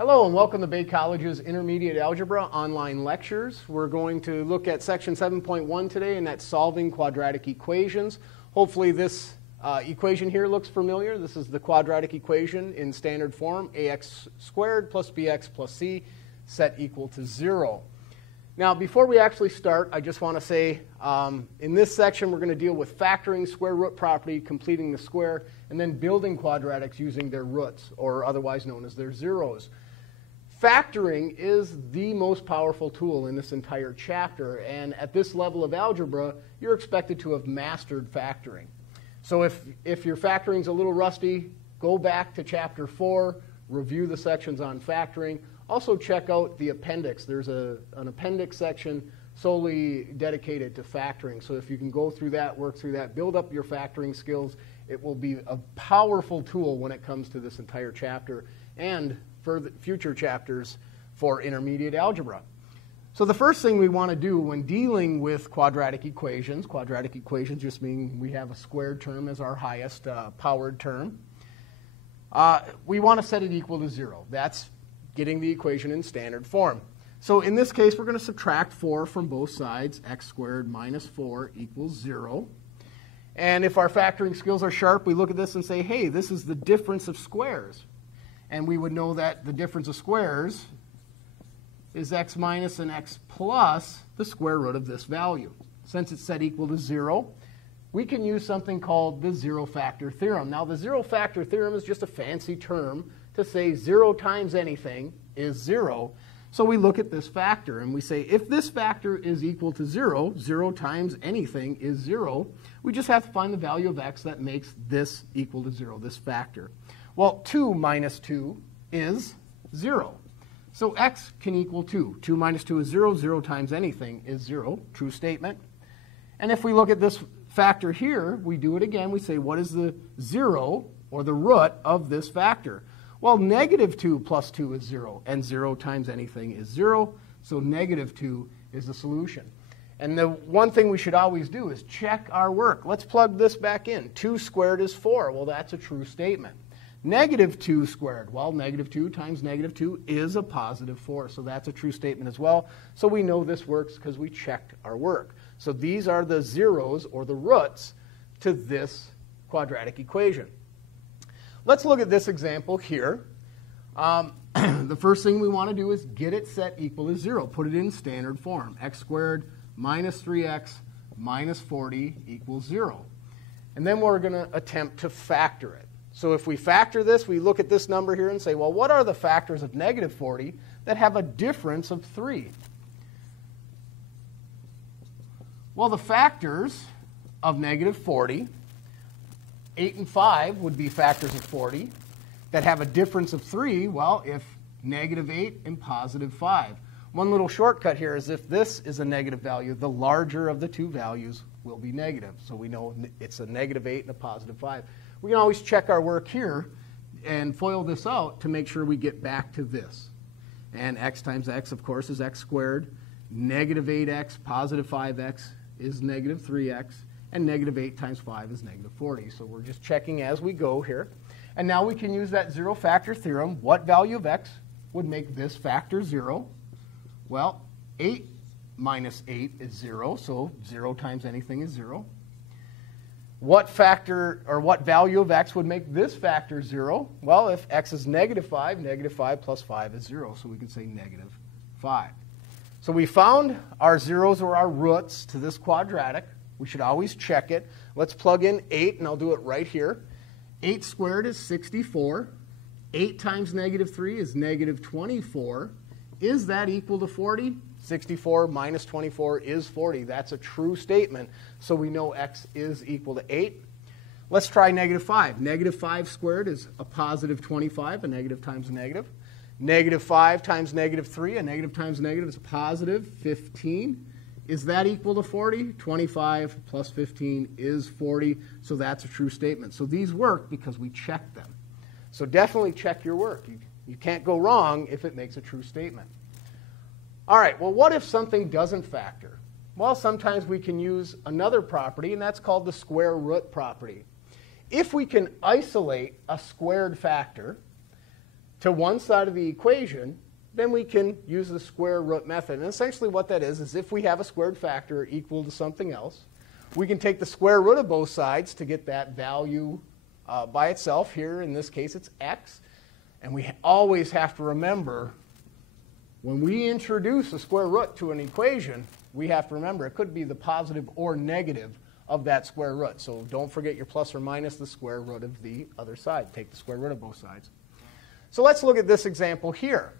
Hello and welcome to Bay College's Intermediate Algebra online lectures. We're going to look at section 7.1 today, and that's solving quadratic equations. Hopefully this equation here looks familiar. This is the quadratic equation in standard form, ax squared plus bx plus c set equal to 0. Now before we actually start, I just want to say in this section we're going to deal with factoring, square root property, completing the square, and then building quadratics using their roots, or otherwise known as their zeros. Factoring is the most powerful tool in this entire chapter, and at this level of algebra, you're expected to have mastered factoring. So if your factoring's a little rusty, go back to chapter 4, review the sections on factoring. Also check out the appendix. There's an appendix section solely dedicated to factoring. So if you can go through that, work through that, build up your factoring skills, it will be a powerful tool when it comes to this entire chapter and for the future chapters for intermediate algebra. So the first thing we want to do when dealing with quadratic equations just mean we have a squared term as our highest powered term, we want to set it equal to 0. That's getting the equation in standard form. So in this case, we're going to subtract 4 from both sides. X squared minus 4 equals 0. And if our factoring skills are sharp, we look at this and say, hey, this is the difference of squares. And we would know that the difference of squares is x minus and x plus the square root of this value. Since it's set equal to 0, we can use something called the zero factor theorem. Now, the zero factor theorem is just a fancy term to say 0 times anything is 0. So we look at this factor and we say if this factor is equal to 0, 0 times anything is 0. We just have to find the value of x that makes this equal to 0, this factor. Well, 2 minus 2 is 0. So x can equal 2. 2 minus 2 is 0. 0 times anything is 0. True statement. And if we look at this factor here, we do it again. We say, what is the 0, or the root, of this factor? Well, negative 2 plus 2 is 0. And 0 times anything is 0. So negative 2 is the solution. And the one thing we should always do is check our work. Let's plug this back in. 2 squared is 4. Well, that's a true statement. Negative 2 squared, well, negative 2 times negative 2 is a positive 4. So that's a true statement as well. So we know this works because we checked our work. So these are the zeros, or the roots, to this quadratic equation. Let's look at this example here. The first thing we want to do is get it set equal to 0. Put it in standard form. X squared minus 3x minus 40 equals 0. And then we're going to attempt to factor it. So if we factor this, we look at this number here and say, well, what are the factors of negative 40 that have a difference of 3? Well, the factors of negative 40, 8 and 5 would be factors of 40 that have a difference of 3. Well, if negative 8 and positive 5. One little shortcut here is if this is a negative value, the larger of the two values will be negative. So we know it's a negative 8 and a positive 5. We can always check our work here and FOIL this out to make sure we get back to this. And x times x, of course, is x squared. Negative 8x, positive 5x is negative 3x. And negative 8 times 5 is negative 40. So we're just checking as we go here. And now we can use that zero factor theorem. What value of x would make this factor 0? Well, 8 minus 8 is 0. So 0 times anything is 0. What factor, or what value of x would make this factor 0? Well, if x is negative 5 plus 5 is 0. So we can say negative 5. So we found our zeros, or our roots, to this quadratic. We should always check it. Let's plug in 8, and I'll do it right here. 8 squared is 64. 8 times negative 3 is negative 24. Is that equal to 40? 64 minus 24 is 40. That's a true statement. So we know x is equal to 8. Let's try negative 5. Negative 5 squared is a positive 25. A negative times a negative. Negative 5 times negative 3. A negative times a negative is a positive 15. Is that equal to 40? 25 plus 15 is 40. So that's a true statement. So these work because we checked them. So definitely check your work. You can't go wrong if it makes a true statement. All right, well, what if something doesn't factor? Well, sometimes we can use another property, and that's called the square root property. If we can isolate a squared factor, to one side of the equation, then we can use the square root method. And essentially what that is if we have a squared factor equal to something else, we can take the square root of both sides to get that value by itself. Here, in this case, it's x. And we always have to remember, when we introduce a square root to an equation, we have to remember it could be the positive or negative of that square root. So don't forget your plus or minus the square root of the other side. Take the square root of both sides. So let's look at this example here.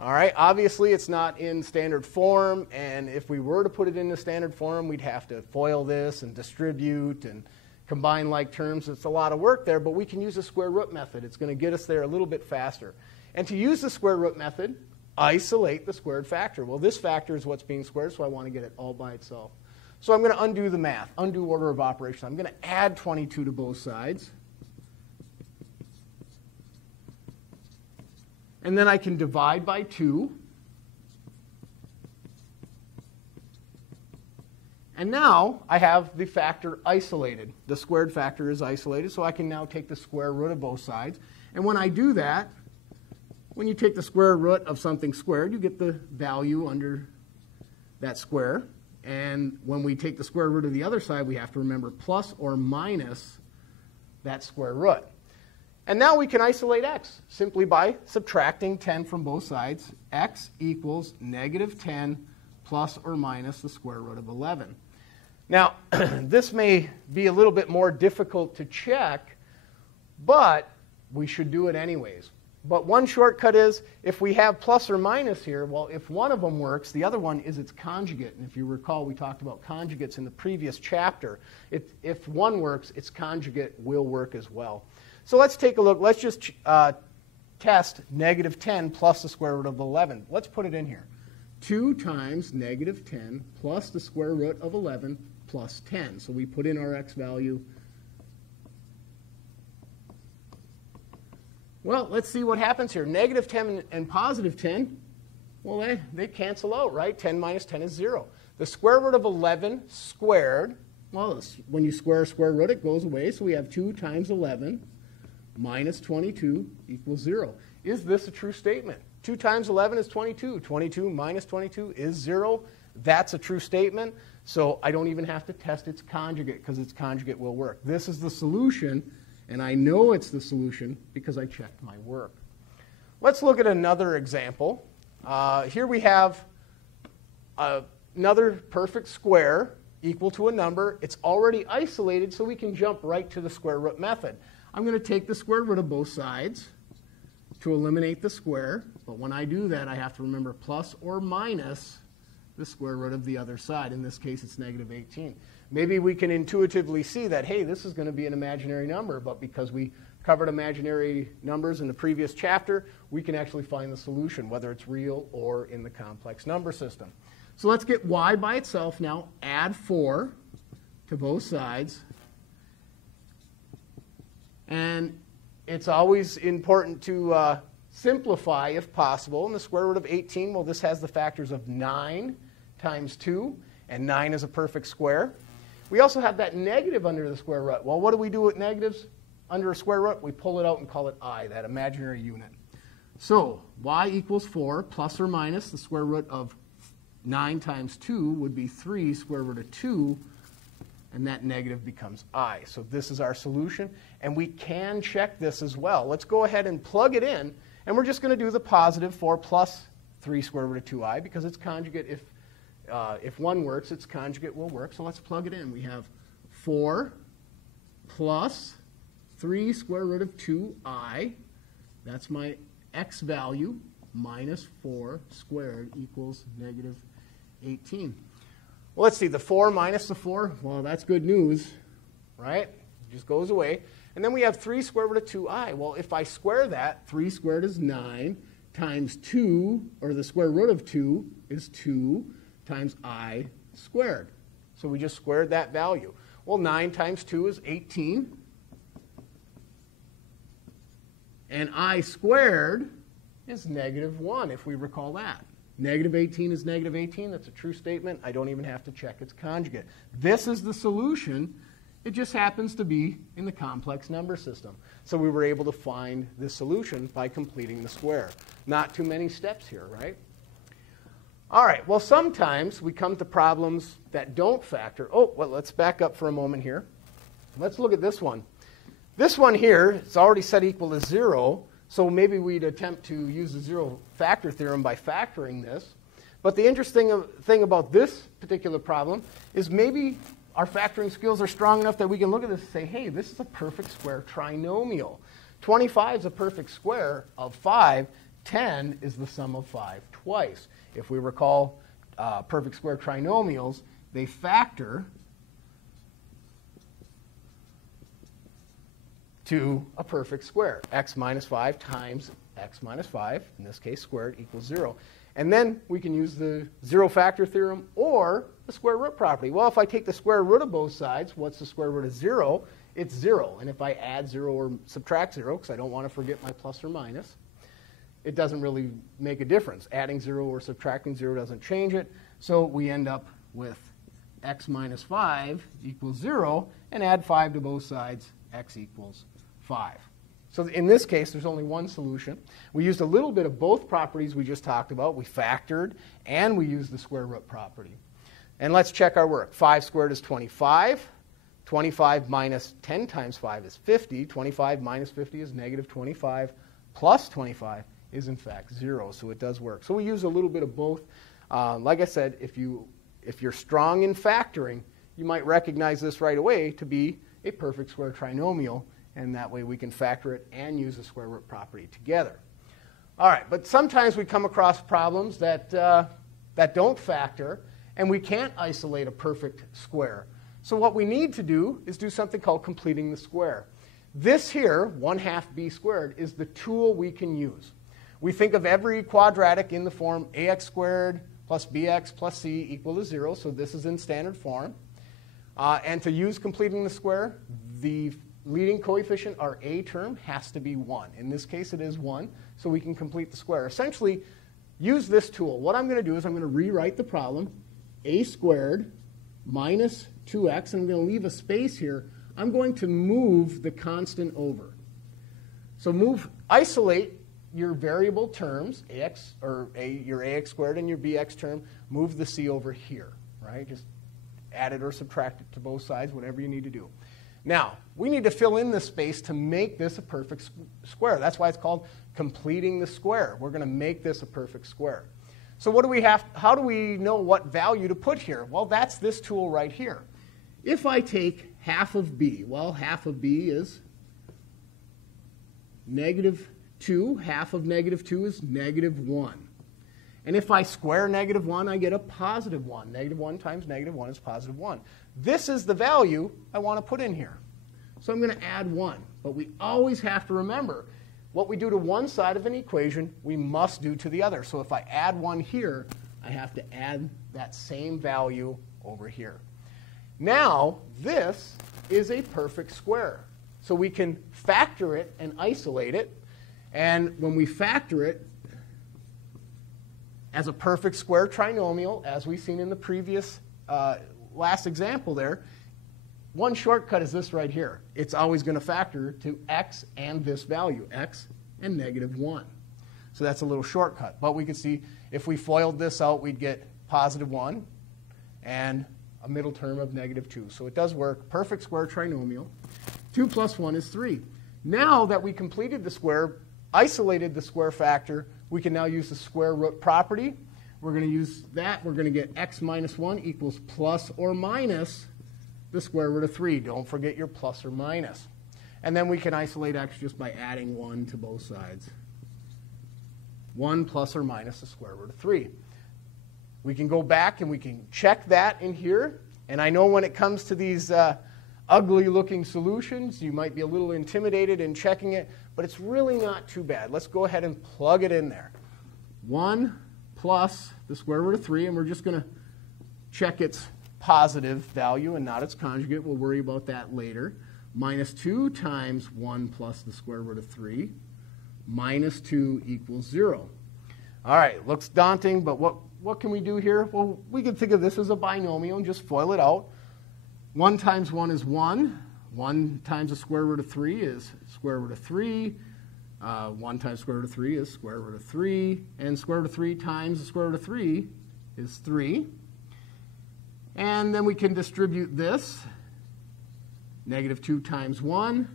All right, obviously it's not in standard form, and if we were to put it in the standard form, we'd have to FOIL this and distribute and combine like terms. It's a lot of work there, but we can use the square root method. It's going to get us there a little bit faster. And to use the square root method, isolate the squared factor. Well, this factor is what's being squared, so I want to get it all by itself. So I'm going to undo the math, undo order of operation. I'm going to add 22 to both sides. And then I can divide by 2. And now I have the factor isolated. The squared factor is isolated, so I can now take the square root of both sides. And when I do that, when you take the square root of something squared, you get the value under that square. And when we take the square root of the other side, we have to remember plus or minus that square root. And now we can isolate x simply by subtracting 10 from both sides. X equals negative 10 plus or minus the square root of 11. Now, this may be a little bit more difficult to check, but we should do it anyways. But one shortcut is, if we have plus or minus here, well, if one of them works, the other one is its conjugate. And if you recall, we talked about conjugates in the previous chapter. If one works, its conjugate will work as well. So let's take a look. Let's just test negative 10 plus the square root of 11. Let's put it in here. 2 times negative 10 plus the square root of 11 plus 10. So we put in our x value. Well, let's see what happens here. Negative 10 and positive 10, well, they cancel out, right? 10 minus 10 is 0. The square root of 11 squared, well, when you square a square root, it goes away. So we have 2 times 11 minus 22 equals 0. Is this a true statement? 2 times 11 is 22. 22 minus 22 is 0. That's a true statement. So I don't even have to test its conjugate, because its conjugate will work. This is the solution. And I know it's the solution because I checked my work. Let's look at another example. Here we have another perfect square equal to a number. It's already isolated, so we can jump right to the square root method. I'm going to take the square root of both sides to eliminate the square. But when I do that, I have to remember plus or minus the square root of the other side. In this case, it's negative 18. Maybe we can intuitively see that, hey, this is going to be an imaginary number, but because we covered imaginary numbers in the previous chapter, we can actually find the solution, whether it's real or in the complex number system. So let's get y by itself now. Add 4 to both sides. And it's always important to simplify if possible. And the square root of 18, well, this has the factors of 9 times 2, and 9 is a perfect square. We also have that negative under the square root. Well, what do we do with negatives under a square root? We pull it out and call it I, that imaginary unit. So y equals 4 plus or minus the square root of 9 times 2 would be 3 square root of 2, and that negative becomes I. So this is our solution, and we can check this as well. Let's go ahead and plug it in, and we're just going to do the positive 4 plus 3 square root of 2i, because its conjugate, if one works, its conjugate will work. So let's plug it in. We have 4 plus 3 square root of 2i. That's my x value, minus 4 squared equals negative 18. Well, let's see. The 4 minus the 4, well, that's good news, right? It just goes away. And then we have 3 square root of 2i. Well, if I square that, 3 squared is 9 times 2, or the square root of 2 is 2 times I squared. So we just squared that value. Well, 9 times 2 is 18. And I squared is negative 1, if we recall that. Negative 18 is negative 18. That's a true statement. I don't even have to check its conjugate. This is the solution It just happens to be in the complex number system. So we were able to find this solution by completing the square. Not too many steps here, right? All right, well, sometimes we come to problems that don't factor. Oh, well, let's back up for a moment here. Let's look at this one. This one here, it's already set equal to 0, so maybe we'd attempt to use the zero factor theorem by factoring this. But the interesting thing about this particular problem is maybe our factoring skills are strong enough that we can look at this and say, hey, this is a perfect square trinomial. 25 is a perfect square of 5. 10 is the sum of 5 twice. If we recall perfect square trinomials, they factor to a perfect square. X minus 5 times x minus 5, in this case squared, equals 0. And then we can use the zero factor theorem or the square root property. Well, if I take the square root of both sides, what's the square root of 0? It's 0. And if I add 0 or subtract 0, because I don't want to forget my plus or minus, it doesn't really make a difference. Adding 0 or subtracting 0 doesn't change it. So we end up with x minus 5 equals 0, and add 5 to both sides, x equals 5. So in this case, there's only one solution. We used a little bit of both properties we just talked about. We factored, and we used the square root property. And let's check our work. 5 squared is 25. 25 minus 10 times 5 is 50. 25 minus 50 is negative 25. Plus 25 is, in fact, 0. So it does work. So we use a little bit of both. Like I said, if you're strong in factoring, you might recognize this right away to be a perfect square trinomial. And that way we can factor it and use the square root property together. All right, but sometimes we come across problems that don't factor, and we can't isolate a perfect square. So what we need to do is do something called completing the square. This here, 1/2 b squared, is the tool we can use. We think of every quadratic in the form ax squared plus bx plus c equal to 0, so this is in standard form. And to use completing the square, the leading coefficient, our a term, has to be 1. In this case, it is 1, so we can complete the square. Essentially, use this tool. What I'm going to do is I'm going to rewrite the problem. A squared minus 2x, and I'm going to leave a space here. I'm going to move the constant over. So isolate your variable terms, ax, or your ax squared and your bx term. Move the c over here, right? Just add it or subtract it to both sides, whatever you need to do. Now, we need to fill in this space to make this a perfect square. That's why it's called completing the square. We're going to make this a perfect square. So what do we have? How do we know what value to put here? Well, that's this tool right here. If I take half of b, well, half of b is negative 2. Half of negative 2 is negative 1. And if I square negative 1, I get a positive 1. Negative 1 times negative 1 is positive 1. This is the value I want to put in here. So I'm going to add 1. But we always have to remember, what we do to one side of an equation, we must do to the other. So if I add 1 here, I have to add that same value over here. Now, this is a perfect square. So we can factor it and isolate it. And when we factor it as a perfect square trinomial, as we've seen in the previous last example there, one shortcut is this right here. It's always going to factor to x and this value, x and negative 1. So that's a little shortcut. But we can see if we FOILed this out, we'd get positive 1 and a middle term of negative 2. So it does work. Perfect square trinomial. 2 plus 1 is 3. Now that we completed the square, isolated the square factor, we can now use the square root property. We're going to use that. We're going to get x minus 1 equals plus or minus the square root of 3. Don't forget your plus or minus. And then we can isolate x just by adding 1 to both sides. 1 plus or minus the square root of 3. We can go back and we can check that in here. And I know when it comes to these ugly-looking solutions, you might be a little intimidated in checking it, but it's really not too bad. Let's go ahead and plug it in there. 1 plus the square root of 3, and we're just going to check its positive value and not its conjugate. We'll worry about that later. Minus 2 times 1 plus the square root of 3. Minus 2 equals 0. All right, looks daunting, but what can we do here? Well, we can think of this as a binomial and just FOIL it out. 1 times 1 is 1. 1 times the square root of 3 is square root of 3. 1 times square root of 3 is square root of 3. And square root of 3 times the square root of 3 is 3. And then we can distribute this. Negative 2 times 1.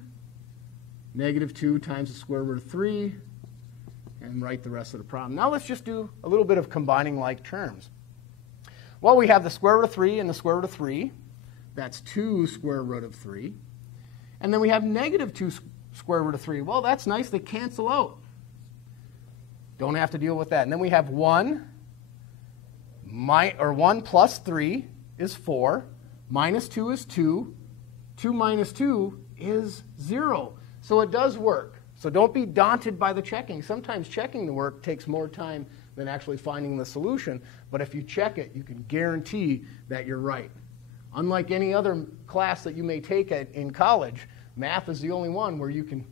Negative 2 times the square root of 3. And write the rest of the problem. Now let's just do a little bit of combining like terms. Well, we have the square root of 3 and the square root of 3. That's 2 square root of 3. And then we have negative 2 square root of 3. Well, that's nice. They cancel out. Don't have to deal with that. And then we have 1 plus 3 is 4. Minus 2 is 2. 2 minus 2 is 0. So it does work. So don't be daunted by the checking. Sometimes checking the work takes more time than actually finding the solution. But if you check it, you can guarantee that you're right. Unlike any other class that you may take in college, math is the only one where you can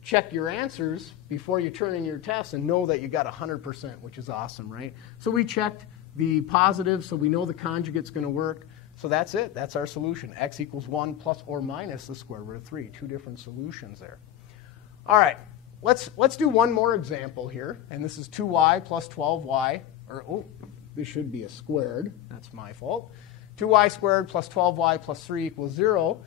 check your answers before you turn in your test and know that you got 100%, which is awesome, right? So we checked the positives, so we know the conjugate's going to work. So that's it. That's our solution. X equals 1 plus or minus the square root of 3. Two different solutions there. All right. Let's do one more example here. And this is 2y plus 12y. This should be a squared. That's my fault. 2y squared plus 12y plus 3 equals 0.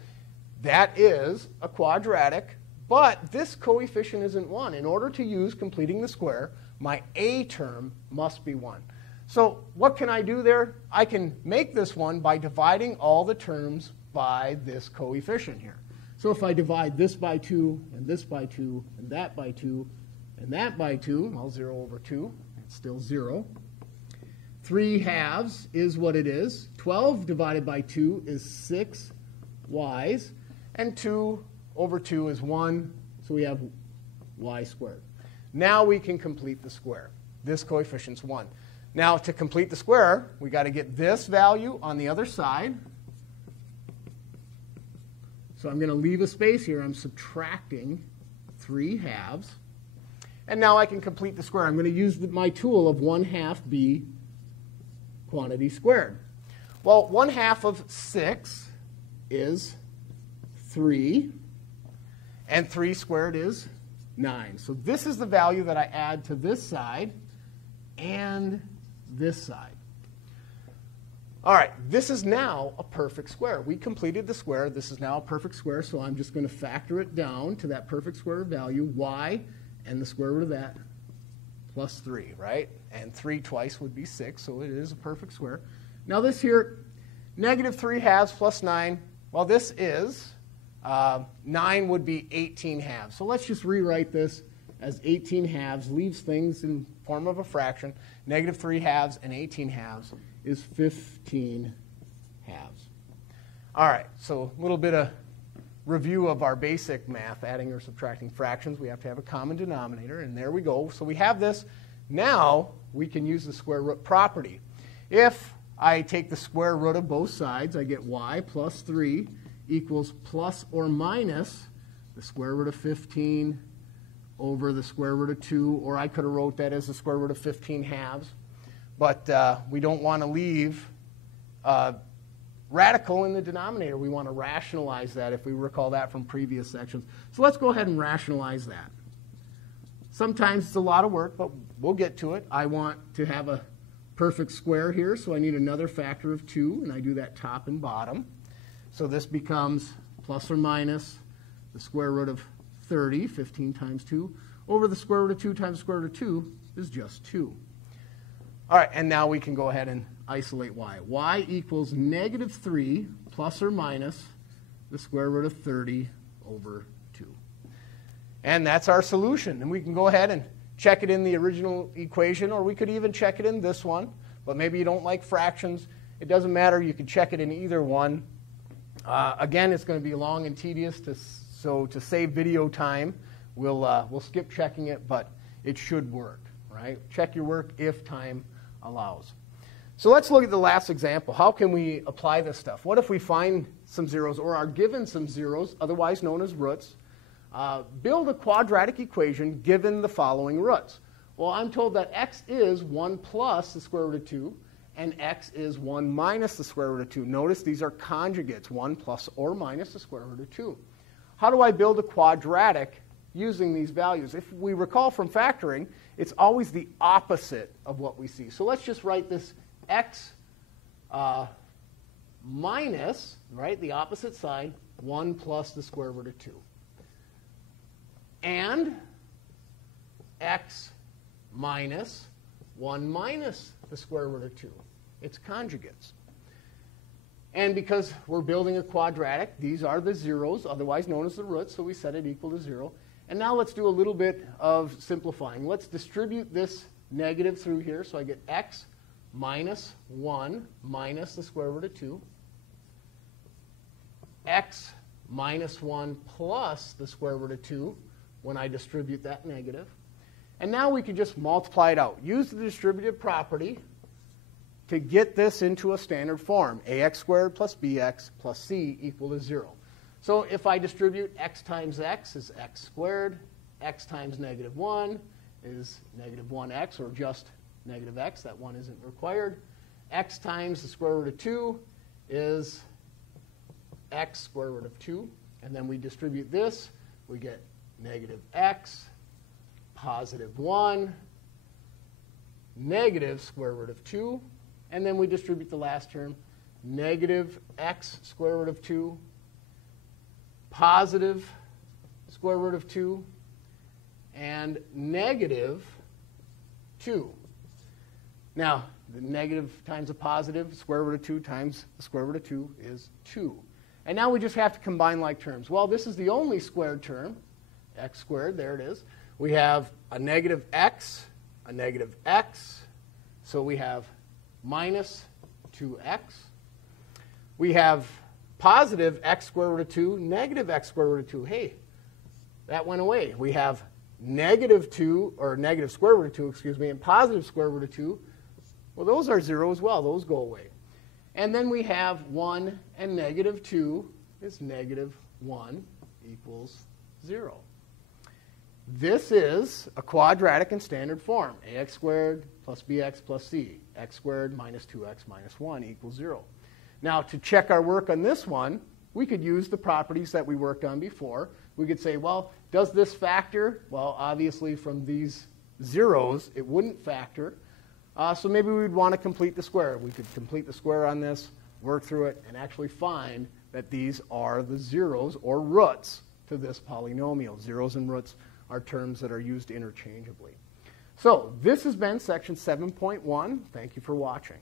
That is a quadratic. But this coefficient isn't 1. In order to use completing the square, my a term must be 1. So what can I do there? I can make this 1 by dividing all the terms by this coefficient here. So if I divide this by 2, and this by 2, and that by 2, and that by 2, well, 0 over 2, it's still 0. 3 halves is what it is. 12 divided by 2 is 6 y's. And 2 over 2 is 1, so we have y squared. Now we can complete the square. This coefficient's 1. Now to complete the square, we got to get this value on the other side. So I'm going to leave a space here. I'm subtracting 3 halves. And now I can complete the square. I'm going to use my tool of 1/2 be quantity squared. Well, 1/2 of 6 is 3. And 3 squared is 9. So this is the value that I add to this side and this side. All right, this is now a perfect square. We completed the square. This is now a perfect square, so I'm just going to factor it down to that perfect square value, y, and the square root of that, plus 3, right? And 3 twice would be 6, so it is a perfect square. Now this here, negative 3 halves plus 9, well, this is, 9 would be 18 halves. So let's just rewrite this as 18 halves, leaves things in form of a fraction. Negative 3 halves and 18 halves is 15 halves. All right, so a little bit of review of our basic math, adding or subtracting fractions. We have to have a common denominator, and there we go. So we have this. Now we can use the square root property. If I take the square root of both sides, I get y plus 3 equals plus or minus the square root of 15 over the square root of 2, or I could have wrote that as the square root of 15 halves. But we don't want to leave radical in the denominator. We want to rationalize that, if we recall that from previous sections. So let's go ahead and rationalize that. Sometimes it's a lot of work, but we'll get to it. I want to have a perfect square here, so I need another factor of 2, and I do that top and bottom. So this becomes plus or minus the square root of 30, 15 times 2, over the square root of 2 times the square root of 2 is just 2. All right, and now we can go ahead and isolate y. Y equals negative 3 plus or minus the square root of 30 over 2. And that's our solution. And we can go ahead and check it in the original equation, or we could even check it in this one. But maybe you don't like fractions. It doesn't matter. You can check it in either one. Again, it's going to be long and tedious, so to save video time, we'll skip checking it, but it should work, right? Check your work if time allows. So let's look at the last example. How can we apply this stuff? What if we find some zeros or are given some zeros, otherwise known as roots? Build a quadratic equation given the following roots. Well, I'm told that x is 1 plus the square root of 2, and x is 1 minus the square root of 2. Notice these are conjugates, 1 plus or minus the square root of 2. How do I build a quadratic using these values? If we recall from factoring, it's always the opposite of what we see. So let's just write this x minus, right, the opposite side, 1 plus the square root of 2. And x minus 1 minus the square root of 2. It's conjugates. And because we're building a quadratic, these are the zeros, otherwise known as the roots, so we set it equal to 0. And now let's do a little bit of simplifying. Let's distribute this negative through here, so I get x minus 1 minus the square root of 2, x minus 1 plus the square root of 2 when I distribute that negative. And now we can just multiply it out. Use the distributive property to get this into a standard form. Ax squared plus bx plus c equal to 0. So if I distribute x times x is x squared, x times negative 1 is negative 1x, or just negative x. That 1 isn't required. X times the square root of 2 is x square root of 2. And then we distribute this. We get negative x, positive 1, negative square root of 2. And then we distribute the last term, negative x square root of 2, positive square root of 2, and negative 2. Now, the negative times a positive, square root of 2 times the square root of 2 is 2. And now we just have to combine like terms. Well, this is the only squared term, x squared, there it is. We have a negative x, so we have minus 2x. We have positive x square root of 2, negative x square root of 2. Hey, that went away. We have negative 2, or negative square root of 2, excuse me, and positive square root of 2. Well, those are 0 as well. Those go away. And then we have 1 and negative 2 is negative 1 equals 0. This is a quadratic in standard form. Ax squared plus bx plus c. X squared minus 2x minus 1 equals 0. Now, to check our work on this one, we could use the properties that we worked on before. We could say, well, does this factor? Well, obviously, from these zeros, it wouldn't factor. So maybe we'd want to complete the square. We could complete the square on this, work through it, and actually find that these are the zeros or roots to this polynomial. Zeros and roots are terms that are used interchangeably. So this has been section 7.1. Thank you for watching.